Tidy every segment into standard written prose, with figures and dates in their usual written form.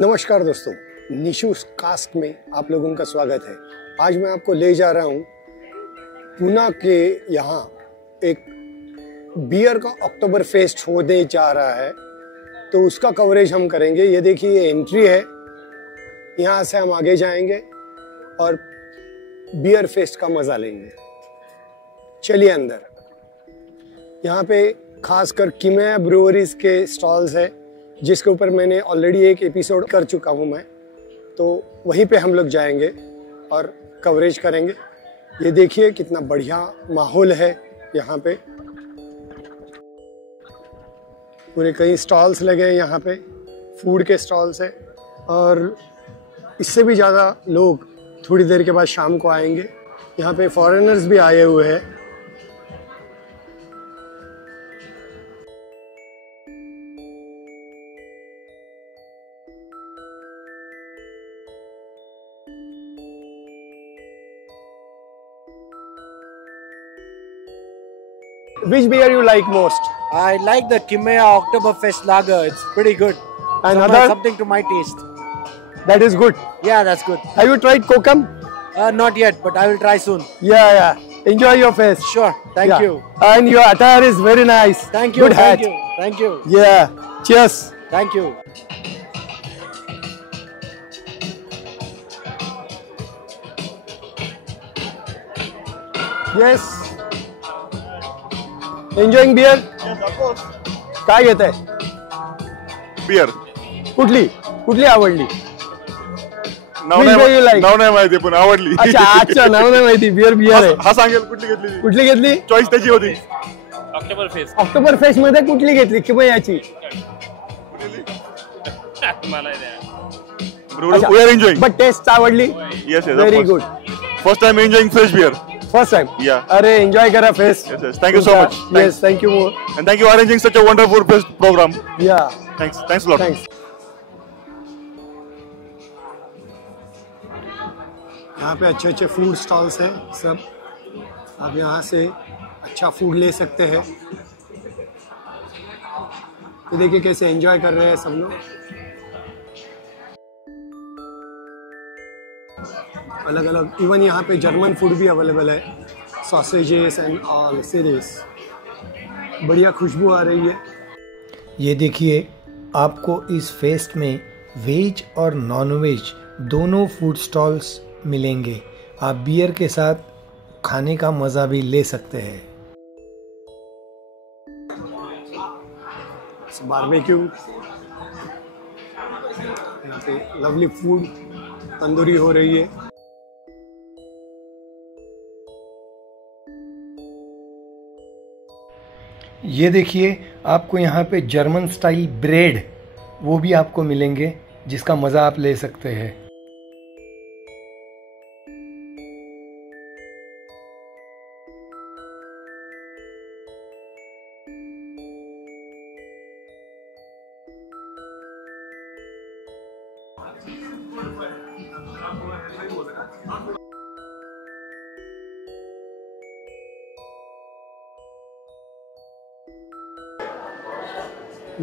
नमस्कार दोस्तों, निशूस कास्ट में आप लोगों का स्वागत है। आज मैं आपको ले जा रहा हूँ पुणे के यहाँ एक बियर का अक्टूबर फेस्ट होने जा रहा है, तो उसका कवरेज हम करेंगे। ये देखिए, ये एंट्री है, यहाँ से हम आगे जाएंगे और बियर फेस्ट का मजा लेंगे। चलिए अंदर। यहाँ पे खासकर किमेया ब्रूअरीज के स्टॉल्स है, जिसके ऊपर मैंने ऑलरेडी एक एपिसोड कर चुका हूँ मैं, तो वहीं पे हम लोग जाएंगे और कवरेज करेंगे। ये देखिए कितना बढ़िया माहौल है यहाँ पे। पूरे कई स्टॉल्स लगे हैं यहाँ पे, फूड के स्टॉल्स है, और इससे भी ज़्यादा लोग थोड़ी देर के बाद शाम को आएंगे। यहाँ पे फॉरेनर्स भी आए हुए हैं। Which beer you like most? I like the Kimeya Oktoberfest Lager. It's pretty good. Another? Something to my taste. That is good. Yeah, that's good. Have you tried Kokum? Not yet, but I will try soon. Yeah. Enjoy your fest. Sure. Thank you. And your attire is very nice. Thank you. Good hat. Thank you. Yeah. Cheers. Thank you. Yes. Enjoying beer? Yes, of course. काय घेत आहे? Beer. कुठली आवडली? नाव Which beer you like? नाही माहिती पण आवडली. अच्छा नाव नाही माहिती. बियर आहे. हा सांगेल कुठली घेतली. कुठली घेतली? चॉईस त्याची होती. ऑक्टोबर फेस्ट मध्ये कुठली घेतली? किमयाची. We are enjoying. But taste आवडली? Yes. Very good. First time enjoying fresh beer. First time? Yeah. अरे एन्जॉय करा fest. Yes. Thank you so much. Yes, thank you more. And thank you for arranging such a wonderful fest program. Yeah. Thanks a lot. Thanks. यहाँ पे अच्छे food stalls हैं सब। आप यहाँ से अच्छा फूड ले सकते हैं। तो देखिए कैसे एंजॉय कर रहे हैं सब लोग। अलग अलग, इवन यहाँ पे जर्मन फूड भी अवेलेबल है, सॉसेजेस एंड ऑल सीरीज। बढ़िया खुशबू आ रही है। ये देखिए, आपको इस फेस्ट में वेज और नॉन वेज दोनों फूड स्टॉल्स मिलेंगे। आप बियर के साथ खाने का मजा भी ले सकते हैं। बारबेक्यू, यहाँ पे लवली फूड, तंदूरी हो रही है। ये देखिए, आपको यहाँ पे जर्मन स्टाइल ब्रेड वो भी आपको मिलेंगे, जिसका मज़ा आप ले सकते हैं।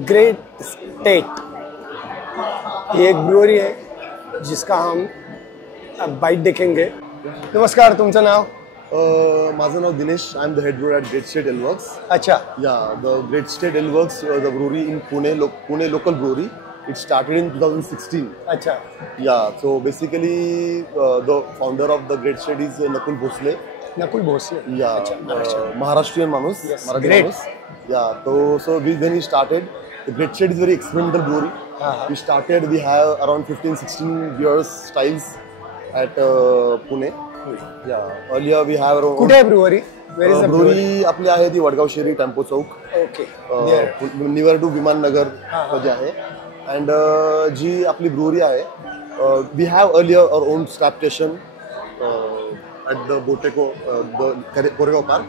ग्रेट स्टेट, ये एक ब्रूअरी है जिसका हम अब बाइट देखेंगे। नमस्कार, तुमचं नाव? माझं नाव Dinesh. I am the head brewer at Great State Ale Works. अच्छा. The Great State Ale Works, the brewery in Pune local brewery. It started in 2016. अच्छा. Yeah, so basically the founder of the Great State is Nakul Bhosle. Nakul Bhosle. Yeah, अच्छा, Maharashtrian manus. Yes, Marathi great. manus. Yeah, so when he started, the Great State is very experimental brewery. We started, we have around 15-16 beers styles at Pune. Yeah, earlier we have around. कुठे आहे brewery? Where is the brewery आपली आहे ती Vadgaon Sheri tempo chowk. Okay. Near to Viman Nagar मध्ये आहे. And जी आपली brewery आहे, we have earlier our own scrap station at the Boteco, the Koregaon Park.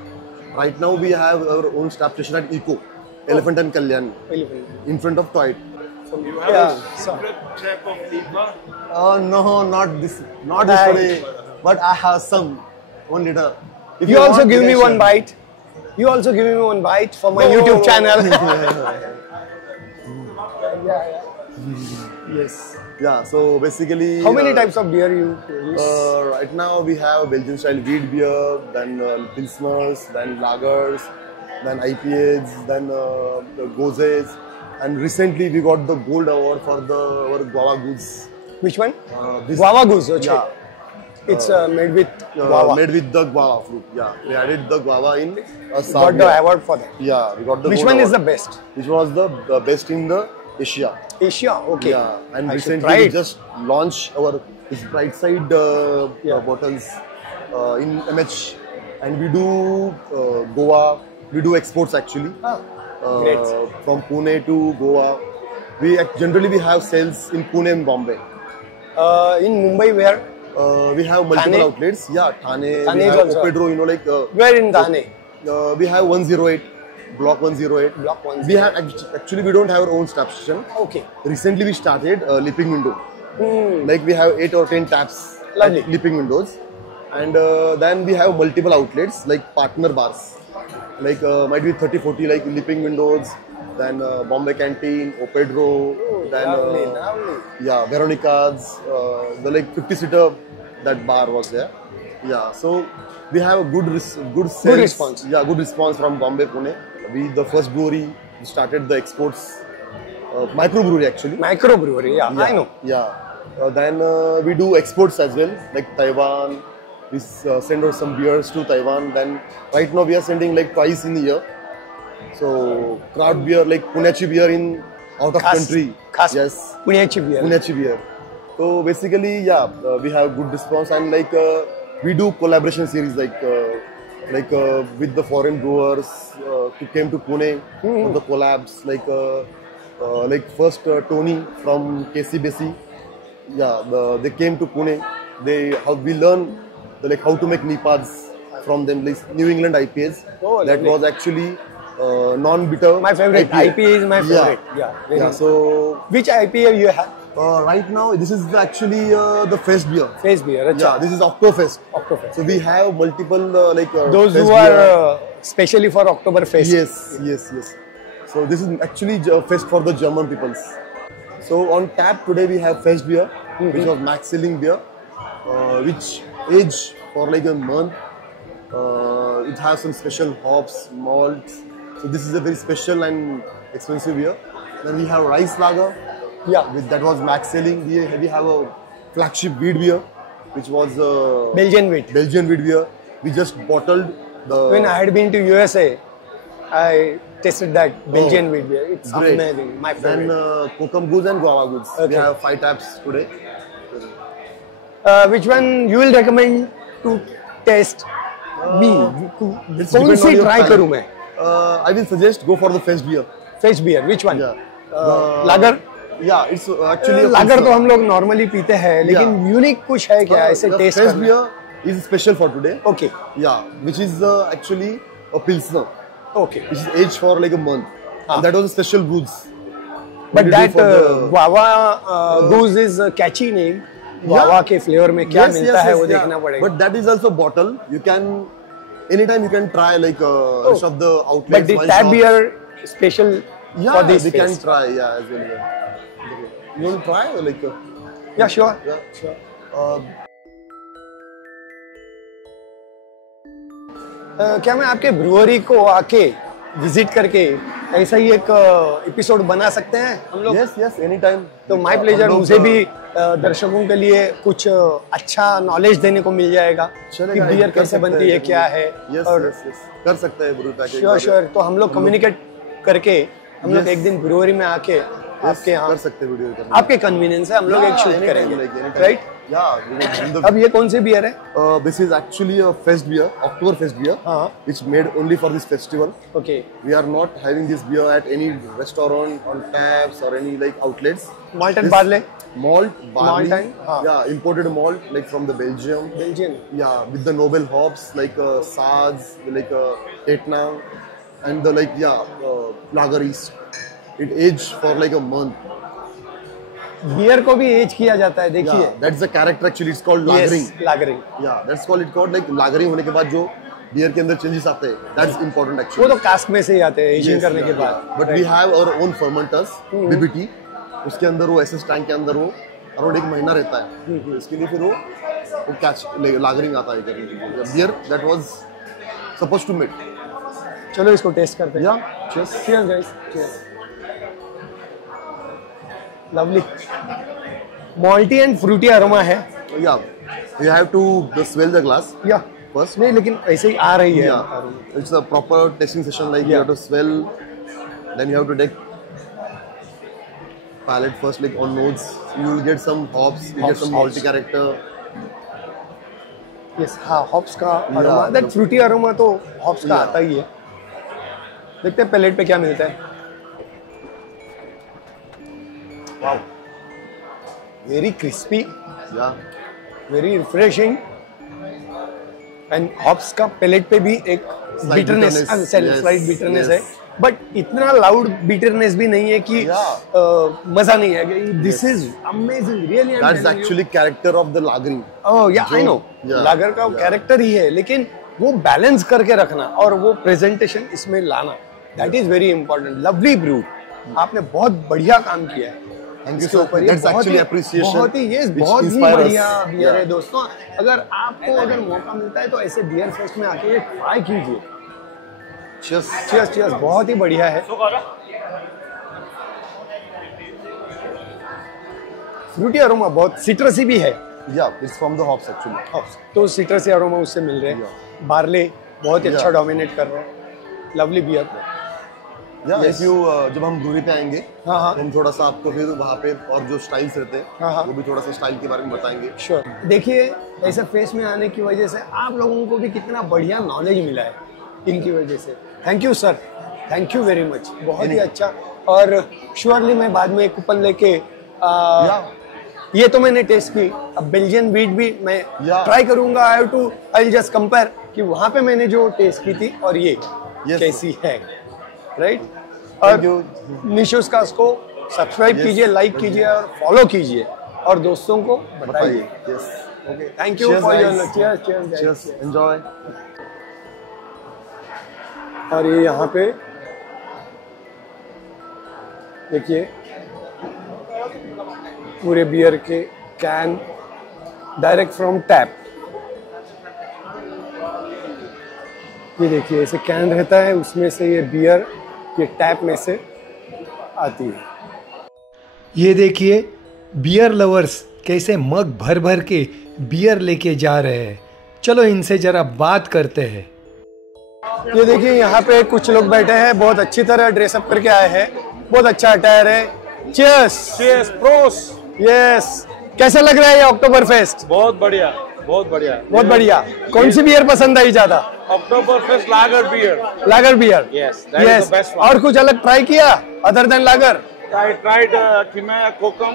Right now we have our own scrap station at Eco, Elephant and Kalyan, in front of Toit. So you have a secret trap of Lipa? No, not this way, but I have some 1 liter. If you also give me one bite. You also give me one bite for my YouTube channel. Yeah. Yes. Yeah, so basically. How many types of beer you use? Right now we have Belgian style wheat beer, then pilsners, then lagers, then IPAs, then the gozes, and recently we got the gold award for our guava goose. Which one? This- Guava goose. Okay. Yeah. It's made with guava. Made with the guava fruit. Yeah, we added the guava in a Got sour the beer. award for that. Yeah, we got the. Which gold one is the award. best? Which was the best in the Asia. Asia. Okay. Yeah, and I should recently try we it. just launched our this bright side bottles in MH, and we do Goa. We do exports actually. Great. From Pune to Goa. Generally we have sales in Pune and Bombay. In Mumbai, where? We have multiple Thane? outlets. Yeah, Thane. Thane We is have also. Opedro. Where in Thane? We have 108, Block 108. Block 108. We have actually we don't have our own tap station. Okay. Recently we started Lipping Window. Like we have 8 or 10 taps. Lovely. At Lipping Windows, and then we have multiple outlets like partner bars. Like might be 30-40 like Lipping Windows, then Bombay Canteen, Opedro, then Lovely. yeah, Veronica's, the like 50-seater that bar was there. Yeah, so we have a good sales. response. Yeah, good response from Bombay, Pune. We the first brewery we started the exports, microbrewery actually. Microbrewery. Yeah, I know. Yeah. Then we do exports as well, like Taiwan. We send out some beers to Taiwan. Then right now we are sending like twice in a year. So craft beer like Punechi beer in out of country. Yes, Punechi beer. Punechi beer. So basically, yeah, we have good response, and like we do collaboration series like with the foreign brewers who came to Pune for the collabs. Like first Tony from KCBC. Yeah, they came to Pune. We learned how to make NIPAs from them, like New England IPAs. Oh, that lovely. was actually non-bitter. My favorite. IPA is my favorite. Yeah. Very Yeah. nice. So Which IPA you have? right now, this is actually the fest beer. Face beer. Acha. Yeah, this is Oktoberfest. Oktoberfest. So we have multiple Those fest who beer. are specially for Oktoberfest. Yes. So this is actually fest for the German peoples. So on tap today we have fest beer, which was max selling beer, which age for like a month. It has some special hops, malts. So this is a very special and expensive beer. Then we have rice lager. Yeah. That was max selling. We have a flagship wheat beer, which was Belgian wheat. Belgian wheat beer. We just bottled the. When I had been to USA, I tasted that Belgian wheat beer. It's Great. amazing. My Then favorite. Kokum Goose and Guava Goose. Okay. We have 5 taps today. Which one you will recommend to test me? It's कौन depend on C your try time. करूँ मैं? I will suggest go for the fest beer. Fresh beer. Which one? Yeah. Lager. Yeah, it's actually a लागर तो pilsner. हम लोग normally पीते हैं, लेकिन unique कुछ है क्या ऐसे The टेस्ट fest करना? beer is special for today. Okay. Yeah, which is actually a pilsner, Okay. which is aged for like a month. And that was a special goods. But We do that for the- guava goose is a catchy name. guava के flavour में क्या मिलता है वो देखना पड़ेगा. But that is also bottle. You can anytime you can try like rest of the outlets. But the wine tap shops. beer special Yeah, for this we can taste. try. Yeah, as well. Yeah. You want to try or like? Yeah, sure. Yeah, sure. क्या मैं आपके brewery को आके visit करके ऐसा ही एक episode बना सकते हैं हम लोग? Yes, anytime. तो माय प्लेजर, मुझे भी दर्शकों के लिए कुछ अच्छा नॉलेज देने को मिल जाएगा कि बियर कैसे बनती है, क्या है. और कर सकते हैं ब्रू पैकेज. श्योर. तो हम लोग कम्युनिकेट करके हम लोग एक दिन ब्रूअरी में आके आपके यहाँ कर सकते हैं वीडियो करना. आपके कन्वीनियंस है हम लोग एक शूट करेंगे, राइट? Yeah. अब ये कौन सी बियर है? This is actually a fest beer, Oktoberfest beer. हाँ. It's made only for this festival. Okay. We are not having this beer at any restaurant, on taps or any like outlets. Malt and This- barley? Malt, barley. Malt and- हाँ. Yeah, imported malt like from the Belgium. Belgian. Yeah, with the noble hops like Saaz, like Etna, and the Lager East. It aged for like a month. Beer को भी as किया जाता है, देखिए. Yeah, that's the character actually. It's called lagering. लागरिंग. Yeah, that's called like lagering होने के बाद जो बियर के अंदर चेंजेस आते हैं. That's important वो actually. तो कास्ट में से ही आते हैं एजिंग Yes, करने के yeah, बाद. yeah. But we have our own fermenters, BBT. उसके अंदर वो एसएस टैंक के अंदर वो अराउंड 1 महीना रहता है, तो इसके लिए फिर वो कैच लागरिंग आता है करने के लिए। Beer that was supposed to make. चलो इसको टेस्ट करते हैं। या Cheers guys. Cheers. Lovely. Malty and fruity aroma है। या you have to swell the glass या first. नहीं, लेकिन ऐसे ही आ रही है। Yeah, it's a proper tasting session. Like you Yeah. have to swell, then you have to take palate first, like on notes. You will get some hops, you get some malty character. Yes, हाँ, hops का Yeah, aroma, that the- fruity aroma तो hops का Yeah. आता ही है। देखते हैं palette पे क्या मिलता है। Wow. Very crispy, Yeah. very refreshing, and hops का पैलेट पे भी एक Slight bitterness, bitterness, slight yes, bitterness yes. है, but इतना loud bitterness भी नहीं है कि Yeah. मजा नहीं है। This is amazing, really. I'm That's telling you. actually character of the lagering. Oh yeah, I know. Yeah. लागर का Yeah. कैरेक्टर ही है, लेकिन वो बैलेंस करके रखना और वो प्रेजेंटेशन इसमें लाना, that is very important. Lovely brew, आपने बहुत बढ़िया काम किया है। Thank you, इसके sir. ऊपर ये That's बहुत actually ही- appreciation बहुत ही yes, which बहुत ही inspire us. बढ़िया बियर है Yeah. दोस्तों। अगर आपको अगर मौका मिलता है तो ऐसे बियर फेस्ट में आके ये ट्राई कीजिए। Cheers. चीयर्स चीयर्स, बहुत ही बढ़िया है। फ्रूटी अरोमा बहुत सिट्रसी भी है। Yeah, it's from the hops actually. तो सिट्रसी अरोमा उससे मिल रहे हैं। बार्ले बहुत ही अच्छा Yeah. डोमिनेट कर रहे हैं। Lovely beer. Yeah, Yes. if you जब हम ब्रूरी पे आएंगे, हाँ, हाँ। तो हम थोड़ा सा आपको फिर वहाँ पे और जो स्टाइल्स रहते हैं, हाँ, हाँ। वो भी थोड़ा सा स्टाइल के बारे में बताएंगे। श्योर। देखिए, ऐसे फेस में आने की वजह से आप लोगों को भी कितना बढ़िया नॉलेज मिला है इनकी वजह से। Thank you sir, thank you very much, बहुत ही अच्छा। और श्योरली मैं बाद में एक कूपन लेके ये तो मैंने टेस्ट की, अब बेल्जियन वीट भी मैं ट्राई करूंगा। आई विल जस्ट कंपेयर कि वहां पे मैंने जो टेस्ट की थी और ये कैसी है, राइट। और निशुस का उसको सब्सक्राइब कीजिए, लाइक कीजिए और फॉलो कीजिए और दोस्तों को बताइए। Yes. Okay, thank you for your cheers cheers Cheers. Enjoy. और ये यहाँ पे देखिए पूरे बियर के कैन डायरेक्ट फ्रॉम टैप। ये देखिए ऐसे कैन रहता है, उसमें से ये बियर ये टैप में से आती है। ये देखिए बियर लवर्स कैसे मग भर भर के बियर लेके जा रहे हैं। चलो इनसे जरा बात करते हैं। ये देखिए यहाँ पे कुछ लोग बैठे हैं, बहुत अच्छी तरह ड्रेसअप करके आए हैं, बहुत अच्छा अटायर है। Cheers Cheers, pros. यस। कैसा लग रहा है ये अक्टूबर फेस्ट? बहुत बढ़िया, बहुत बढ़िया। बहुत बढ़िया। कौन सी बियर पसंद आई ज्यादा? October Fest Lager beer. Lager beer. Yes, that is the best one. और कुछ अलग ट्राई किया other than lager? I tried Kimaya Kokum,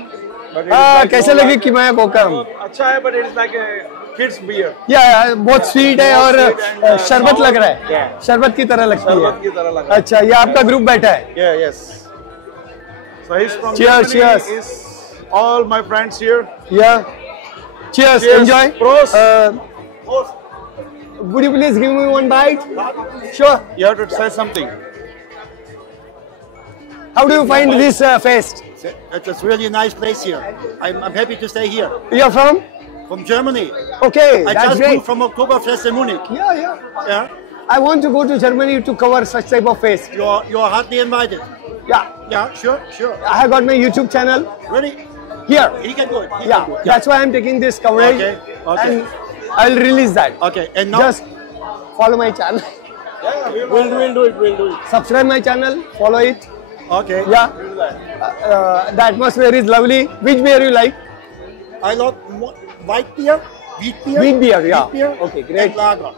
but it is like कैसे more लगी like- किमाया कोकम? अच्छा है, but it is like a kids beer. या बहुत स्वीट है और Sweet and, शरबत लग रहा है, Yeah. शरबत की तरह लगती शरबत की है। तरह लगा। अच्छा, ये आपका ग्रुप बैठा है? Yeah, yes. So he's from Cheers, Germany. cheers. Is all my friends here. या cheers, Cheers, enjoy. pros. Would you please give me one bite? Sure. You have to say something. How do you find this fest? It's a really nice place here. I'm happy to stay here. You're from? From Germany. Okay, I that's just great. moved from Oktoberfest in Munich. Yeah. Yeah. I want to go to Germany to cover such type of fest. You're hardly invited. Yeah. Yeah, sure. I have got my YouTube channel Really? here. He can do it. He Yeah, can do it. that's why I'm taking this coverage. Okay. And I'll release that. Okay, and now Just follow my channel. We'll do it. Subscribe my channel. Follow it. okay. Yeah. The atmosphere is lovely. Which beer you like? I love white beer, wheat beer, Wheat beer, yeah. wheat beer, Okay, great. and lager.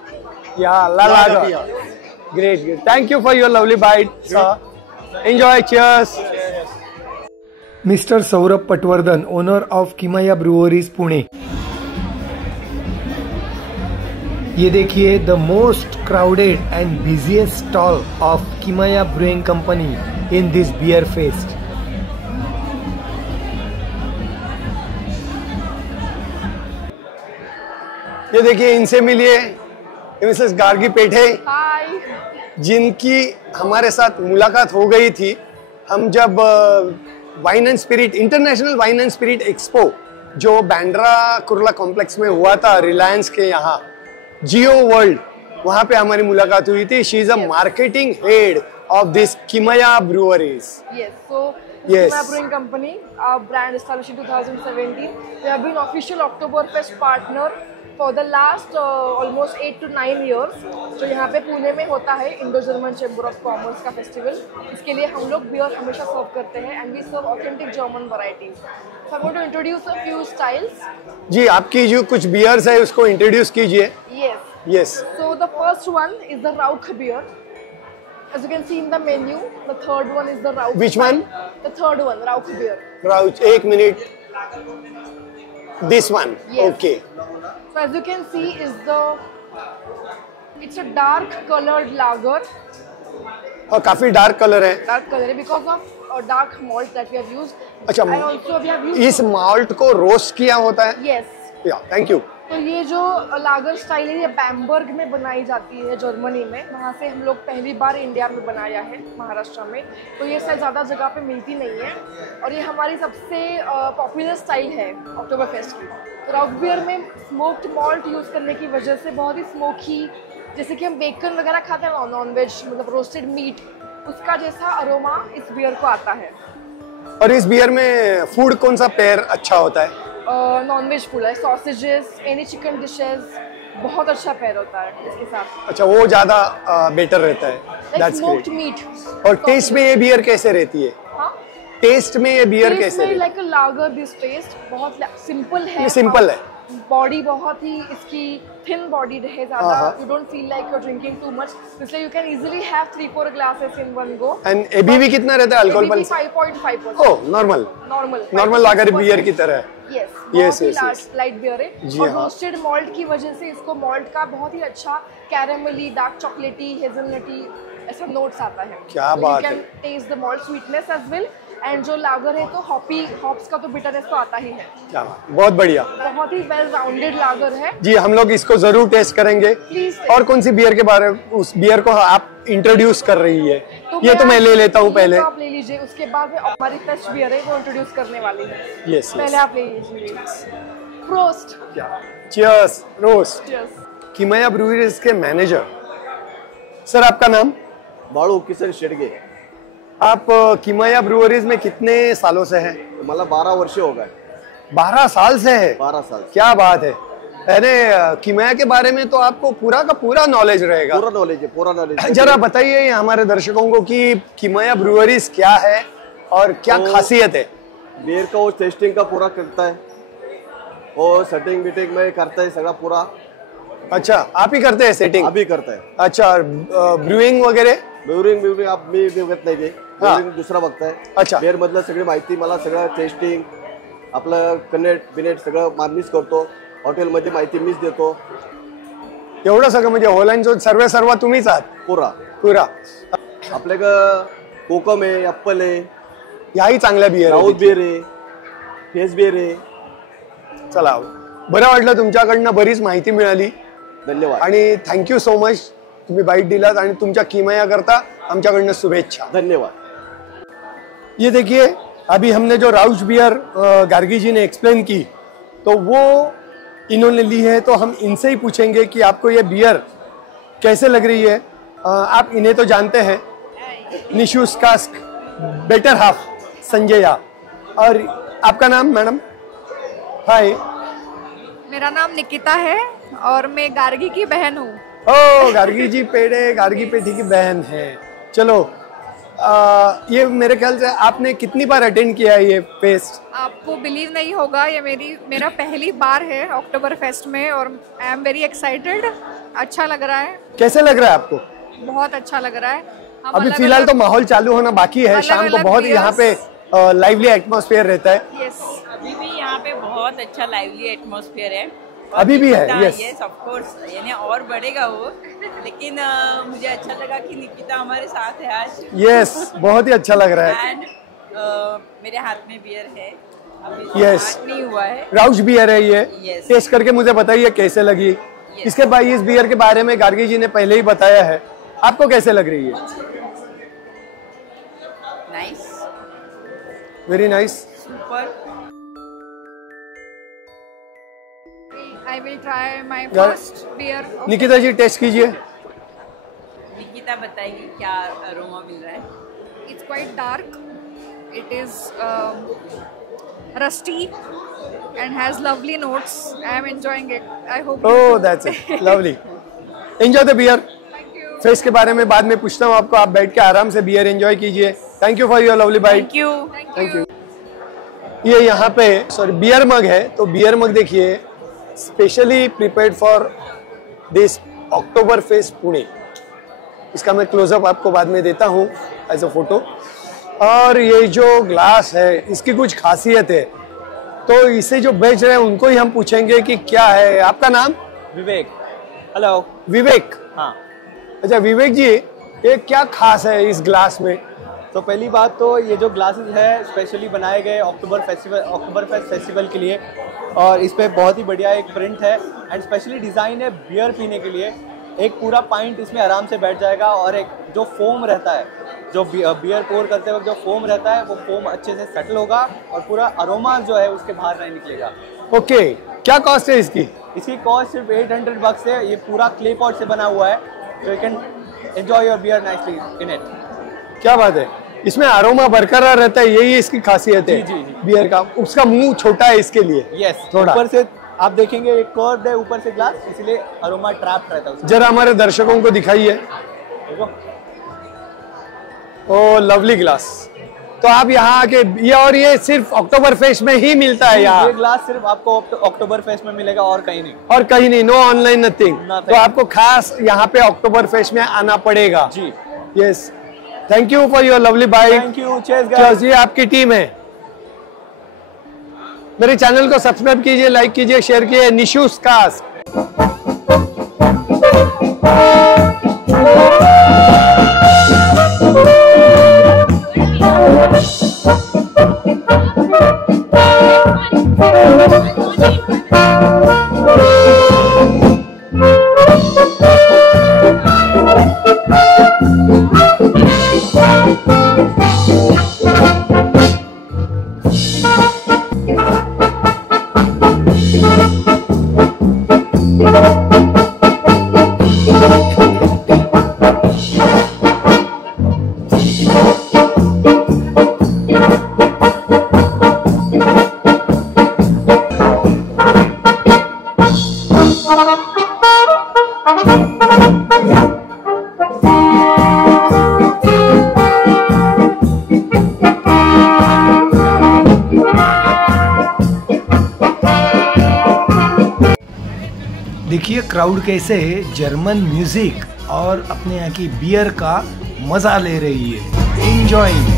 Yeah, Lager lager. beer. Great. Thank you for your lovely bite, sir. Enjoy. Cheers. Mister Saurabh Patwardhan, owner of Kimaya breweries Pune. ये देखिए the most crowded and busiest stall of Kimaya brewing company in this beer fest. ये देखिए इनसे मिलिए, Mrs Gargi पेठे, हाय। जिनकी हमारे साथ मुलाकात हो गई थी। हम जब wine and spirit, international wine and spirit expo जो बांद्रा कुर्ला कॉम्प्लेक्स में हुआ था रिलायंस के यहाँ, जियो वर्ल्ड, वहाँ पे हमारी मुलाकात हुई थी। She is a marketing head of this Kimaya Breweries. Yes, so Yes. Kimaya Brewing Company, our brand established in 2017. We have been official Oktoberfest partner for the last almost 8 to 9 years. जो यहाँ पे पुणे में होता है Indo German chamber of commerce का festival, इसके लिए हम लोग बियर हमेशा सर्व करते हैं and we serve authentic German varieties. So I'm going to introduce a few styles. जी, आपकी जो कुछ बियर्स है उसको इंट्रोड्यूस कीजिए। Yes. Yes. So the first one is the Rauch beer. As you can see in the menu, the third one is the Rauch. Which one? The third one, Rauch beer. Rauch, एक minute. This one. Yes. Okay. So as you can see, it's a dark colored lager. और काफी dark colour है। Dark color because of a dark malt that we have used. अच्छा, And also we have used. इस malt को roast किया होता है। Yes. या, थैंक यू। तो ये जो लागर स्टाइल है ये बैम्बर्ग में बनाई जाती है जर्मनी में, वहाँ से हम लोग पहली बार इंडिया में बनाया है महाराष्ट्र में। तो ये स्टाइल ज़्यादा जगह पे मिलती नहीं है और ये हमारी सबसे पॉपुलर स्टाइल है अक्टूबर फेस्ट की। तो राउट बियर में स्मोक्ड मॉल्ट यूज़ करने की वजह से बहुत ही स्मोकी, जैसे कि हम बेकन वगैरह खाते हैं नॉन वेज, मतलब रोस्टेड मीट, उसका जैसा अरोमा इस बियर को आता है। और इस बियर में फूड कौन सा पेयर अच्छा होता है? नॉन वेज फूड है, सॉसेजेस, एनी चिकन डिशेस, बहुत अच्छा पेयर होता है इसके साथ। अच्छा, वो ज्यादा बेटर रहता है। Like That's smoked great. Meat. और टेस्ट में ये बियर कैसे रहती है? हाँ, टेस्ट में ये बियर कैसे रहती है? Like a lager this taste बहुत सिंपल है। ये सिंपल है। बॉडी बहुत ही इसकी थिन बॉडी है ज़्यादा, you don't feel like you are drinking too much, इसलिए you can easily have 3-4 glasses in one go. And ABV कितना रहता है अल्कोहल पर? 5.5%। Oh, normal normal lager beer की तरह है। यस, लाइट बियर है। जी और हाँ। रोस्टेड मॉल्ट की वजह से इसको मॉल्ट का बहुत ही अच्छा कैरेमली, डार्क चॉकलेटी, हेजलनटी ऐसा नोट्स आता है। क्या बात है। You can taste the malt sweetness as well, and जो लागर है तो हॉप्स का तो बिटरनेस तो आता ही है। क्या बात, बहुत बढ़िया। बहुत ही वेल राउंडेड लागर है। जी, हम लोग इसको जरूर टेस्ट करेंगे। Please taste। और कौन सी बियर के बारे में, उस बियर को आप इंट्रोड्यूस कर रही है? ये तो मैं आप- ले लेता हूँ ये पहले। तो आप ले लीजिए, उसके बाद में हमारी फेस्ट बियर है वो इंट्रोड्यूस करने वाली है। यस, पहले आप ले लीजिए। प्रोस्ट। चीयर्स, रोस्ट। Cheers। किमया ब्रूअरीज के मैनेजर सर, आपका नाम? बाळू किसन शेडगे। आप किमया ब्रूअरीज में कितने सालों से हैं? मला 12 वर्ष हो गए। 12 साल से है? 12 साल। क्या बात है। अरे, किमया के बारे में तो आपको पूरा का पूरा नॉलेज रहेगा। पूरा नॉलेज है, पूरा नॉलेज। जरा बताइए हमारे दर्शकों को कि किमया ब्रूअरीज क्या है और क्या खासियत है? बियर का वो टेस्टिंग का पूरा करता है, और सेटिंग बीटिंग में करता है सगळा पूरा। अच्छा, आप ही करते हैं सेटिंग? अभी करता है। अच्छा, और ब्रूइंग वगैरे? ब्युरिंग आप मी बघत नाही ते, ब्युरिंग दुसरा बघताय। अच्छा। बियर मधलं सगळी माहिती मला सगळं टेस्टिंग, आपलं कनेक्ट बिनेट सगळं मीच करतो, हॉटेलमध्ये माहिती मीच देतो एवढं सगळं म्हणजे होलांचं सर्व तुम्हीच आहात? पुरा आपल्याकडं कोकम आहे, ॲप्पल आहे, याही चांगल्या बियर राऊत बियर आहे, फेस बियर आहे। चला, बरं वाटलं, तुमच्याकडनं बरीच माहिती मिळाली धन्यवाद आणि थँक्यू सो मच, तुम्ही बाईट दिलात आणि तुमच्या किमया करता आमच्याकडनं शुभेच्छा। धन्यवाद। ये देखिए, अभी हमने जो राउच बियर गार्गी जी ने एक्सप्लेन की तो वो इन्होंने ली है, तो हम इनसे ही पूछेंगे कि आपको ये बियर कैसे लग रही है। आप इन्हें तो जानते हैं, निशूस कास्क बेटर हाफ संजया। और आपका नाम मैडम? हाय, मेरा नाम निकिता है और मैं गार्गी की बहन हूँ। ओ, गार्गी जी पेड़े, गार्गी पेठी की बहन है। चलो, ये मेरे ख्याल से आपने कितनी बार अटेंड किया है ये फेस्ट? आपको बिलीव नहीं होगा, ये मेरा पहली बार है अक्टूबर फेस्ट में और आई एम वेरी एक्साइटेड। अच्छा लग रहा है। कैसे लग रहा है आपको? बहुत अच्छा लग रहा है। हम अभी अलग- फिलहाल अलग- तो माहौल चालू होना बाकी है, शाम को अलग-अलग बहुत यहाँ पे लाइवली एटमॉस्फेयर रहता है। यस, अभी भी यहाँ पे बहुत अच्छा लाइवली एटमॉस्फेयर है। अभी भी है, yes। यस ऑफ कोर्स, यानी और बढ़ेगा वो, लेकिन मुझे अच्छा लगा कि निकिता हमारे साथ है आज। यस, बहुत ही अच्छा लग रहा है। एंड मेरे हाथ में बियर है, अभी Yes। स्टार्ट नहीं हुआ है। राउच बियर है ये। Yes। टेस्ट करके मुझे बताइए कैसे लगी। इसके बाद इस बियर के बारे में गार्गी जी ने पहले ही बताया है, आपको कैसे लग रही है? Nice. Very nice. Super. I will try my first beer. Nikita ji taste कीजिए। निकिता बताएगी क्या अरोमा मिल रहा है। It's quite dark. It is rusty and has lovely notes. I am enjoying it. I hope. Oh, that's it. Lovely. Enjoy the beer. Thank you. Face के बारे में बाद में पूछता हूँ आपको, आप बैठ के आराम से बियर एंजॉय कीजिए। Thank you for your lovely bite. Thank you. Thank you. ये यहाँ पे सॉरी बियर मग है, तो बियर मग देखिए, specially prepared for this October fest Pune. इसका मैं क्लोजअप आपको बाद में देता हूँ एज अ फोटो। और ये जो ग्लास है इसकी कुछ खासियत है, तो इसे जो बेच रहे हैं उनको ही हम पूछेंगे कि क्या है। आपका नाम? विवेक। हेलो। विवेक। हाँ। अच्छा विवेक जी, ये क्या खास है इस ग्लास में? तो पहली बात तो ये जो ग्लासेस है स्पेशली बनाए गए अक्टूबर फेस्ट फेस्टिवल के लिए, और इस पे बहुत ही बढ़िया एक प्रिंट है एंड स्पेशली डिज़ाइन है बियर पीने के लिए। एक पूरा पाइंट इसमें आराम से बैठ जाएगा, और एक जो फोम रहता है, जो बियर पोर करते वक्त जो फोम रहता है वो फोम अच्छे से सेटल होगा और पूरा अरोमा जो है उसके बाहर नहीं निकलेगा। ओके, क्या कॉस्ट है इसकी? इसकी कॉस्ट सिर्फ $800 है। ये पूरा क्ले पॉट से बना हुआ है, तो you can enjoy your beer nicely in it. क्या बात है, इसमें अरोमा बरकरार रहता है, यही इसकी खासियत है। जी, जी, जी। बियर का उसका मुंह छोटा है इसके लिए। यस, थोड़ा ऊपर से आप देखेंगे एक कर्व है ऊपर से ग्लास, इसलिए अरोमा ट्रैप रहता है उसमें। जरा हमारे दर्शकों को दिखाइए। देखो, ओ लवली ग्लास। तो आप यहाँ आके ये, और ये सिर्फ अक्टूबर फेस्ट में ही मिलता है यहाँ? ये ग्लास सिर्फ आपको अक्टूबर फेस्ट में मिलेगा और कहीं नहीं। और कहीं नहीं, नो ऑनलाइन नथिंग। तो आपको खास यहाँ पे अक्टूबर फेस्ट में आना पड़ेगा। जी। Yes, thank you for your lovely bite. Thank you. Cheers guys. ये आपकी टीम है। मेरे चैनल को सब्सक्राइब कीजिए, लाइक कीजिए, शेयर कीजिए। निशूस कास्ट। देखिए क्राउड कैसे जर्मन म्यूजिक और अपने यहाँ की बियर का मजा ले रही है। Enjoying.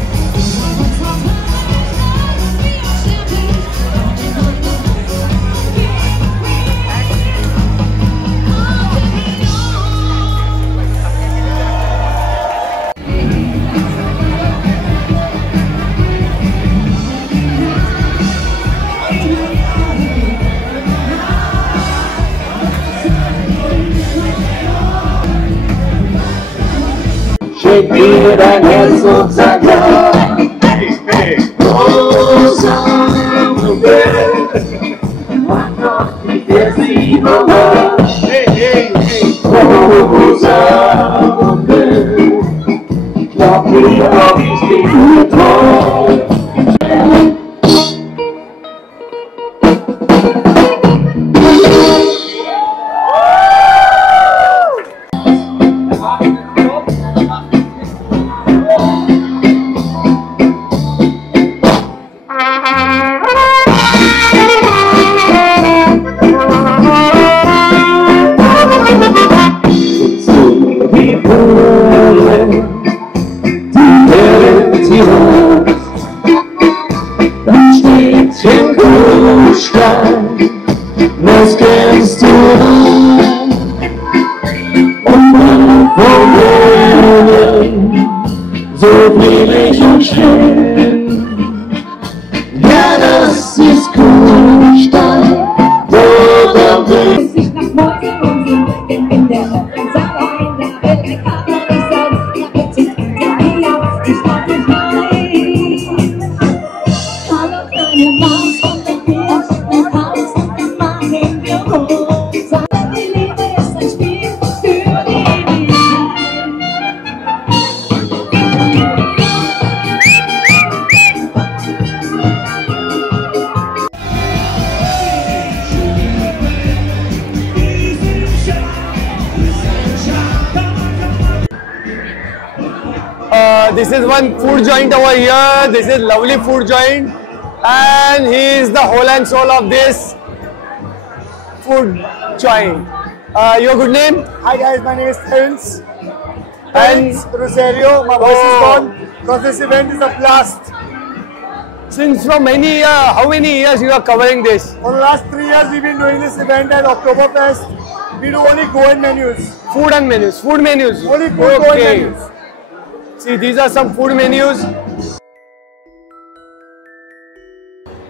This is one food joint over here. This is lovely food joint, and he is the whole and soul of this food joint. Your good name? Hi guys, my name is Prince. And Rosario. My voice is gone because this event is a blast. Since from how many years you are covering this? For the last 3 years, we've been doing this event at Oktoberfest. We do only Goan menus. Food and menus. Food menus. Only food Goan menus. See, these are some food menus.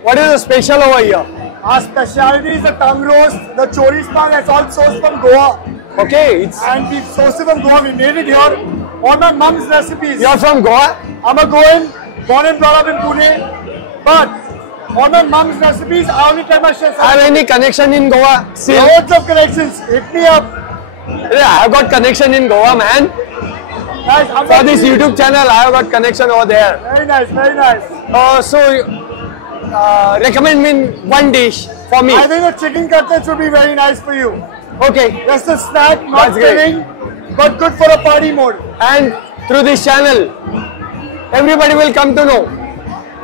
What is the special over here? Our specialty is the tongue roast, the chori spag, that's all sourced from Goa. Okay, and we sourced it from Goa. We made it here on my mom's recipes. You're from Goa? I'm a Goan, born and brought up in Pune. But on my mom's recipes, I only tell my chefs. Have any connection in Goa? Loads of connections. Hit me up. Yeah, I've got connection in Goa, man. Nice. For this YouTube channel, I've got connection over there. Very nice, very nice. Recommend me one dish for me. I think the chicken cutlets would be very nice for you. Okay. Just a snack, not filling, but good for a party mode. And through this channel, everybody will come to know.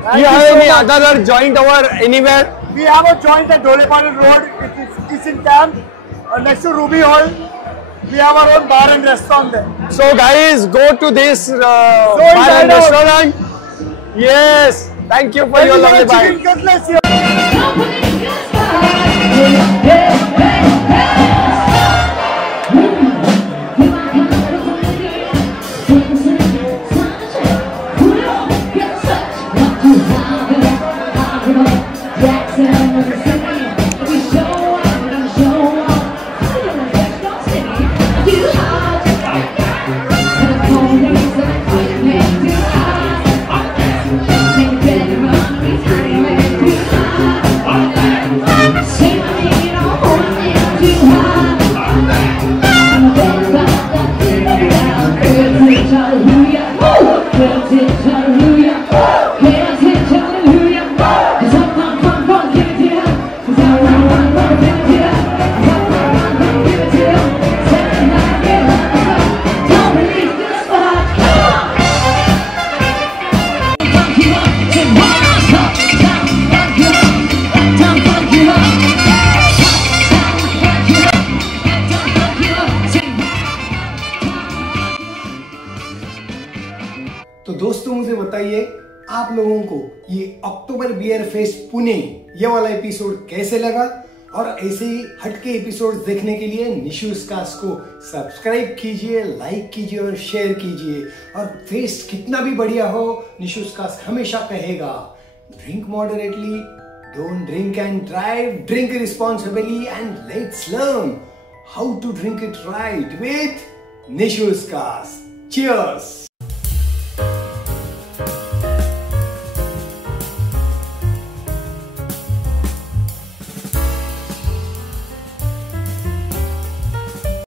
Thank you have so any much. other joint over anywhere? We have a joint at Dolepadan Road. It's in camp next to Ruby Hall. We have our own bar and restaurant there. So guys, go to this bar and restaurant. Yes. Thank you for your lovely bite. Chicken cutlets here. तो दोस्तों मुझे बताइए आप लोगों को ये अक्टूबर beer fest Pune ये वाला एपिसोड कैसे लगा, और ऐसे ही हटके एपिसोड्स देखने के लिए निशूज कास्ट को सब्सक्राइब कीजिए, लाइक कीजिए और शेयर कीजिए। और फेस्ट कितना भी बढ़िया हो, निशूज कास्ट हमेशा कहेगा drink moderately, don't drink and drive, drink responsibly and let's learn how to drink it right with Nishu's cast. Cheers!